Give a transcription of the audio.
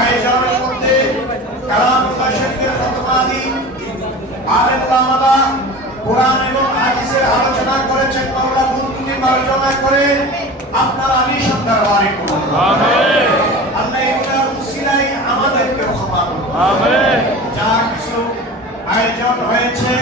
আয়োজনের মধ্যে কালামুল্লাহ শরীফের খতমাদি আলেম ওলামারা কোরআন এবং হাদিসের আলোচনা করেছেন। মাওলা গুণগুলি মার্জনা করে আপনার আলী সন্তান বাড়ি করুন। আমিন। আল্লাহ এগুলোর উসিলায় আমাদেরকে ক্ষমা করুন। আমিন। যা কিছু আয়োজন হয়েছে